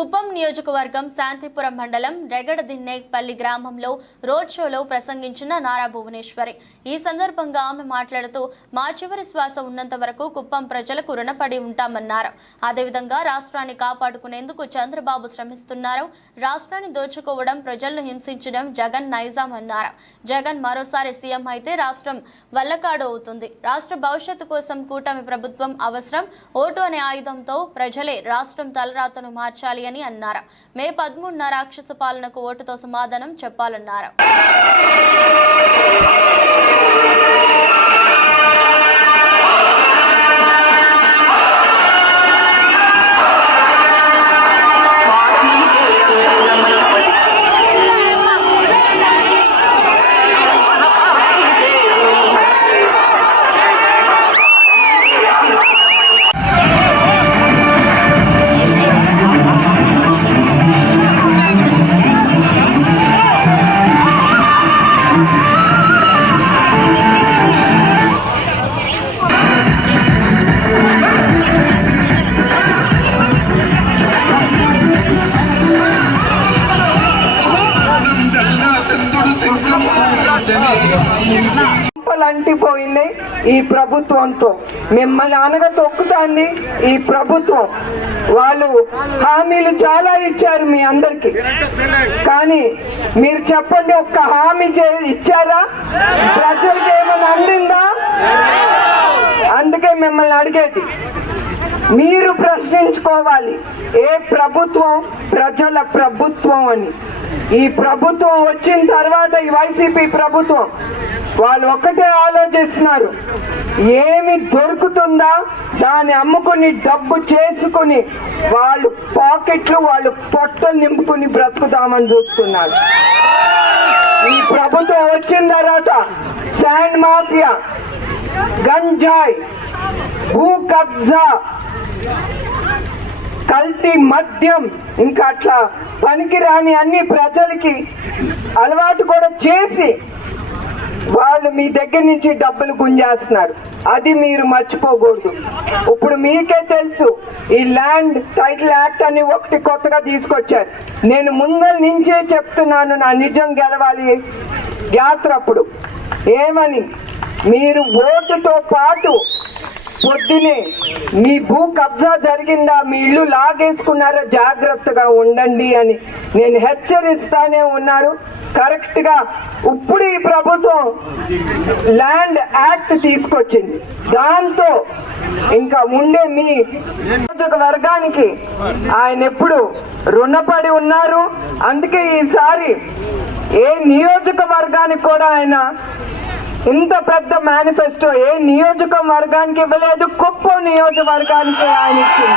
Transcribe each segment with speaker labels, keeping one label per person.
Speaker 1: కుప్పం నియోజకవర్గం శాంతిపురం మండలం రెగడదిన్నేపల్లి గ్రామంలో రోడ్ షోలో ప్రసంగించిన నారా భువనేశ్వరి. ఈ సందర్భంగా ఆమె మాట్లాడుతూ మా చివరి శ్వాస ఉన్నంత వరకు కుప్పం ప్రజలకు రుణపడి ఉంటామన్నారు. అదేవిధంగా రాష్ట్రాన్ని కాపాడుకునేందుకు చంద్రబాబు శ్రమిస్తున్నారు. రాష్ట్రాన్ని దోచుకోవడం ప్రజలను హింసించడం జగన్ నైజాం అన్నారు. జగన్ మరోసారి సీఎం అయితే రాష్ట్రం వల్లకాడు అవుతుంది రాష్ట్ర భవిష్యత్తు కోసం కూటమి ప్రభుత్వం అవసరం. ఓటు అనే ఆయుధంతో ప్రజలే రాష్ట్రం తలరాతను మార్చాలి అని అన్నారు. మే పదమూడున రాక్షస పాలనకు ఓటుతో సమాధానం చెప్పాలన్నారు.
Speaker 2: పోయింది ఈ ప్రభుత్వంతో. మిమ్మల్ని అనగ తొక్కుతాంది ఈ ప్రభుత్వం. వాళ్ళు హామీలు చాలా ఇచ్చారు మీ అందరికి. కానీ మీరు చెప్పండి ఒక్క హామీ చే- ఇచ్చారా? ప్రజలకు ఏమైనా అందిందా? అందుకే మిమ్మల్ని అడిగేది. మీరు ప్రశ్నించుకోవాలి. ఏ ప్రభుత్వం? ప్రజల ప్రభుత్వం అని. ఈ ప్రభుత్వం వచ్చిన తర్వాత ఈ వైసీపీ ప్రభుత్వం వాళ్ళు ఒక్కటే ఆలోచిస్తున్నారు. ఏమి దొరుకుతుందా? దాన్ని అమ్ముకుని డబ్బు చేసుకుని వాళ్ళు పాకెట్లు వాళ్ళు పొట్టలు నింపుకుని బ్రతుకుదామని చూస్తున్నారు. ఈ ప్రభుత్వం వచ్చిన తర్వాత శాండ్ మాఫియా గంజాయ్ భూ కబ్జా కల్తీ మద్యం ఇంకా అట్లా పనికిరాని అన్ని ప్రజలకి అలవాటు కూడా చేసి వాళ్ళు మీ దగ్గర నుంచి డబ్బులు గుంజేస్తున్నారు. అది మీరు మర్చిపోకూడదు. ఇప్పుడు మీకే తెలుసు ఈ ల్యాండ్ టైటిల్ యాక్ట్ అని ఒకటి కొత్తగా తీసుకొచ్చారు. నేను ముందల నుంచే చెప్తున్నాను నా నిజం గెలవాలి. యాత్ర అప్పుడు. ఏమని? మీరు ఓటుతో పాటు పొద్దునే మీ భూ కబ్జా జరిగిందా మీ ఇల్లు లాగేసుకున్నారా జాగ్రత్తగా ఉండండి అని నేను హెచ్చరిస్తానే ఉన్నారు. కరెక్ట్గా ఇప్పుడు ఈ ప్రభుత్వం ల్యాండ్ యాక్ట్ తీసుకొచ్చింది. దాంతో ఇంకా ఉండే మీ వర్గానికి ఆయన ఎప్పుడు రుణపడి ఉన్నారు. అందుకే ఈసారి ఏ నియోజకవర్గానికి కూడా ఆయన ఇంత పెద్ద మేనిఫెస్టో ఏ నియోజకవర్గానికి ఇవ్వలేదు కుప్పం నియోజకవర్గానికి ఆయన ఇచ్చింది.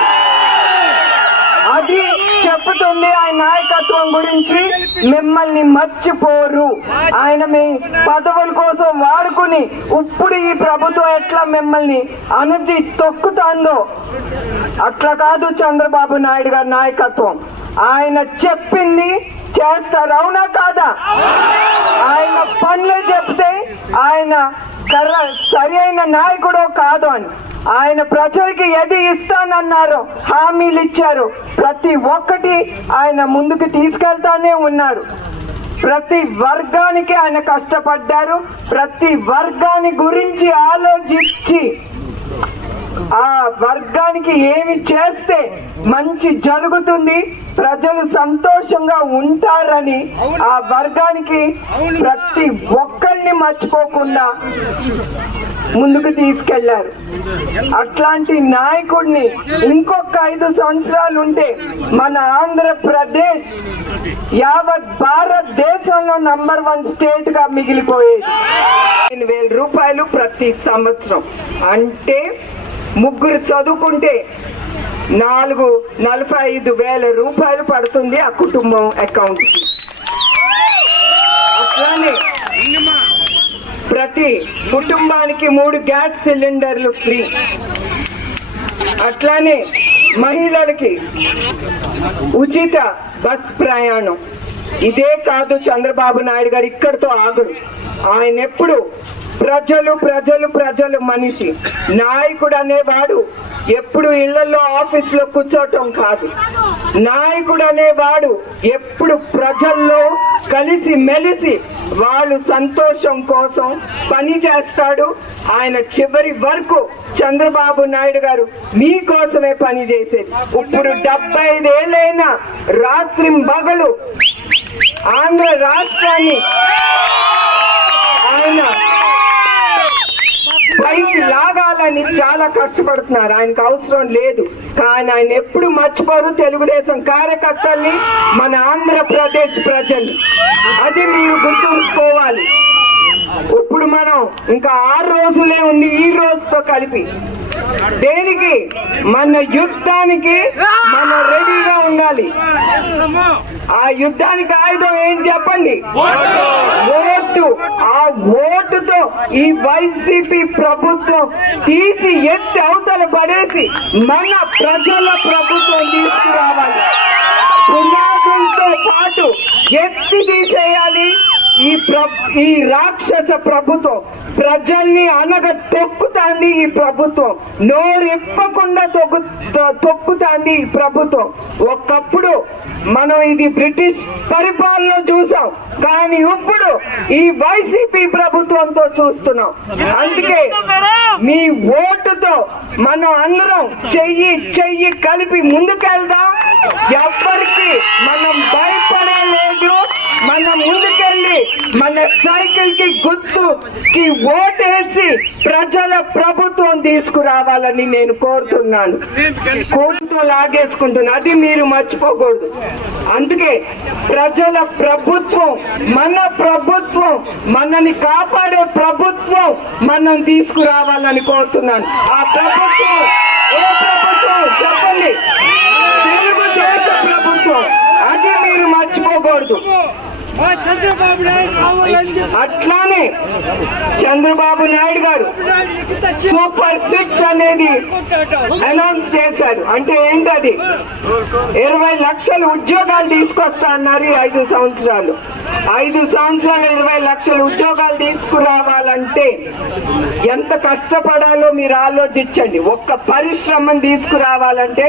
Speaker 2: అది చెప్తుంది ఆయన నాయకత్వం గురించి మిమ్మల్ని మర్చిపోరు. ఆయన మీ పదవుల కోసం వాడుకుని ఇప్పుడు ఈ ప్రభుత్వం ఎట్లా మిమ్మల్ని అనుజి తొక్కుతాందో అట్లా కాదు చంద్రబాబు నాయుడు గారి నాయకత్వం. ఆయన చెప్పింది చేస్తారు అవునా కాదా? ఆయన పనులు చెప్తే ఆయన కర్ర సరి అయిన నాయకుడో కాదు అని. ఆయన ప్రజలకి ఏది ఇస్తానన్నారో హామీలు ఇచ్చారు. ప్రతి ఒక్కటి ఆయన ముందుకు తీసుకెళ్తానే ఉన్నారు. ప్రతి వర్గానికి ఆయన కష్టపడ్డారు. ప్రతి వర్గాని గురించి ఆలోచించి ఆ వర్గానికి ఏమి చేస్తే మంచి జరుగుతుంది ప్రజలు సంతోషంగా ఉంటారని ఆ వర్గానికి ప్రతి ఒక్కరిని మర్చిపోకుండా ముందుకు తీసుకెళ్ళారు. అట్లాంటి నాయకుడిని ఇంకొక ఐదు సంవత్సరాలు ఉంటే మన ఆంధ్రప్రదేశ్ యావత్ భారతదేశంలో నంబర్ వన్ స్టేట్గా మిగిలిపోయేది. వేల రూపాయలు ప్రతి సంవత్సరం. అంటే ముగ్గురు చదువుకుంటే నాలుగు నలభై ఐదు వేల రూపాయలు పడుతుంది ఆ కుటుంబం అకౌంట్కి అట్లానే ప్రతి కుటుంబానికి మూడు గ్యాస్ సిలిండర్లు ఫ్రీ. అట్లానే మహిళలకి ఉచిత బస్ ప్రయాణం. ఇదే కాదు చంద్రబాబు నాయుడు గారు ఇక్కడితో ఆగరు. ఆయన ఎప్పుడు ప్రజలు ప్రజలు ప్రజలు మనిషి. నాయకుడు అనేవాడు ఎప్పుడు ఇళ్ళలో ఆఫీస్లో కూర్చోటం కాదు. నాయకుడు అనేవాడు ఎప్పుడు ప్రజల్లో కలిసి మెలిసి వాళ్ళు సంతోషం కోసం పని చేస్తాడు. ఆయన చివరి వరకు చంద్రబాబు నాయుడు గారు మీకోసమే పని చేసేది. ఇప్పుడు డెబ్బై ఐదేళ్ళైనా రాత్రి బగలు ఆంధ్ర రాష్ట్రాన్ని ఆయన పైకి లాగాలని చాలా కష్టపడుతున్నారు. ఆయనకు అవసరం లేదు. కానీ ఆయన ఎప్పుడు మర్చిపోరు తెలుగుదేశం కార్యకర్తల్ని మన ఆంధ్రప్రదేశ్ ప్రజలు అది మీరు గుర్తుంచుకోవాలి. ఇప్పుడు మనం ఇంకా ఆరు రోజులే ఉంది ఈ రోజుతో కలిపి. దేనికి? మన యుద్ధానికి మనం రెడీగా ఉండాలి. ఆ యుద్ధానికి ఆయుధం ఏం చెప్పండి? ఓటు ఆ ఓటుతో ఈ వైసీపీ ప్రభుత్వం తీసి ఎత్తి అవతల పడేసి మన ప్రజల ప్రభుత్వం తీసుకురావాలి. పునాదులతో పాటు ఎత్తి తీసేయాలి. ఈ ఈ రాక్షస ప్రభుత్వం ప్రజల్ని అనగ తొక్కుతాంది ఈ ప్రభుత్వం. నోరెప్పకుండా తొక్కు తొక్కుతాంది ఈ ప్రభుత్వం. ఒకప్పుడు మనం ఇది బ్రిటిష్ పరిపాలన చూసాం. కానీ ఇప్పుడు ఈ వైసీపీ ప్రభుత్వంతో చూస్తున్నాం. అందుకే మీ ఓటుతో మనం అందరం చెయ్యి చెయ్యి కలిపి ముందుకెళ్దాం. ఎవరికి మనం భయపడలేదు. మనం ముందుకెళ్ళి మన సైకిల్కి గుర్తుకి ఓటేసి ప్రజల ప్రభుత్వం తీసుకురావాలని నేను కోరుతున్నాను. కోర్టుతో లాగేసుకుంటున్నా. అది మీరు మర్చిపోకూడదు. అందుకే ప్రజల ప్రభుత్వం మన ప్రభుత్వం మనని కాపాడే ప్రభుత్వం మనం తీసుకురావాలని కోరుతున్నాను. ఆ ప్రభుత్వం ఏ ప్రభుత్వం? చెప్పండి. తెలుగుదేశ ప్రభుత్వం. అది మీరు మర్చిపోకూడదు. అట్లానే చంద్రబాబు నాయుడు గారు సూపర్ సిక్స్ అనేది అనౌన్స్ చేశారు. అంటే ఏంటది? ఇరవై లక్షల ఉద్యోగాలు తీసుకొస్తా అన్నారు ఐదు సంవత్సరాలు. ఐదు సంవత్సరాలు ఇరవై లక్షల ఉద్యోగాలు తీసుకురావాలంటే ఎంత కష్టపడాలో మీరు ఆలోచించండి. ఒక్క పరిశ్రమను తీసుకురావాలంటే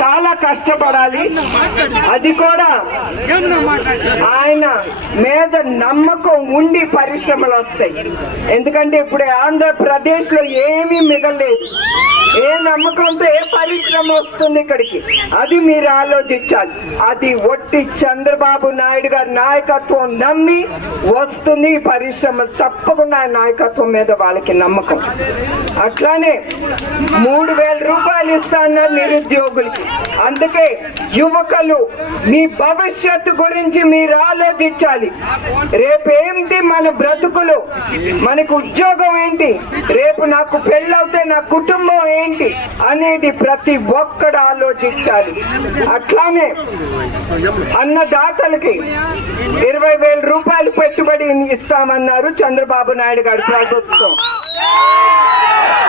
Speaker 2: చాలా కష్టపడాలి. అది కూడా
Speaker 3: మాట్లాడారు.
Speaker 2: ఆయన మీద నమ్మకం ఉండి పరిశ్రమలు వస్తాయి. ఎందుకంటే ఇప్పుడు ఆంధ్రప్రదేశ్లో ఏమీ మిగలేదు. ఏ నమ్మకంతో ఏ పరిశ్రమ వస్తుంది ఇక్కడికి? అది మీరు ఆలోచించాలి. అది ఒట్టి చంద్రబాబు నాయుడు గారి నాయకత్వం నమ్మి వస్తుంది పరిశ్రమ తప్పకుండా ఆయన నాయకత్వం మీద వాళ్ళకి నమ్మకం. అట్లానే మూడు వేల రూపాయలు ఇస్తాన్నారు నిరుద్యోగులకి. అందుకే యువకులు మీ భవిష్యత్తు గురించి మీరు ఆలోచించాలి. రేపేంటి మన బ్రతుకులు? మనకు ఉద్యోగం ఏంటి? రేపు నాకు పెళ్ళవుతే నా కుటుంబం ఏంటి? అనేది ప్రతి ఒక్కడు ఆలోచించాలి. అట్లానే అన్నదాతలకి ఇరవై వేల రూపాయలు పెట్టుబడి ఇస్తామన్నారు చంద్రబాబు నాయుడు గారి ప్రభుత్వం.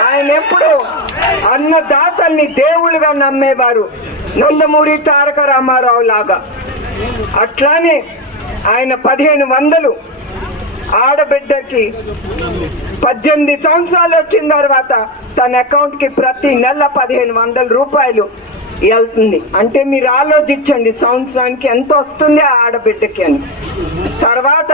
Speaker 2: ఆయన ఎప్పుడు అన్నదాతల్ని దేవుళ్ళుగా నమ్మేవారు. నందమూరి తారక రామారావు లాగా. అట్లానే ఆయన పదిహేను వందలు ఆడబిడ్డకి పద్దెనిమిది సంవత్సరాలు వచ్చిన తర్వాత తన అకౌంట్కి ప్రతి నెల పదిహేను వందల రూపాయలు వెళ్తుంది. అంటే మీరు ఆలోచించండి సంవత్సరానికి ఎంత వస్తుంది ఆ ఆడబిడ్డకి అని. తర్వాత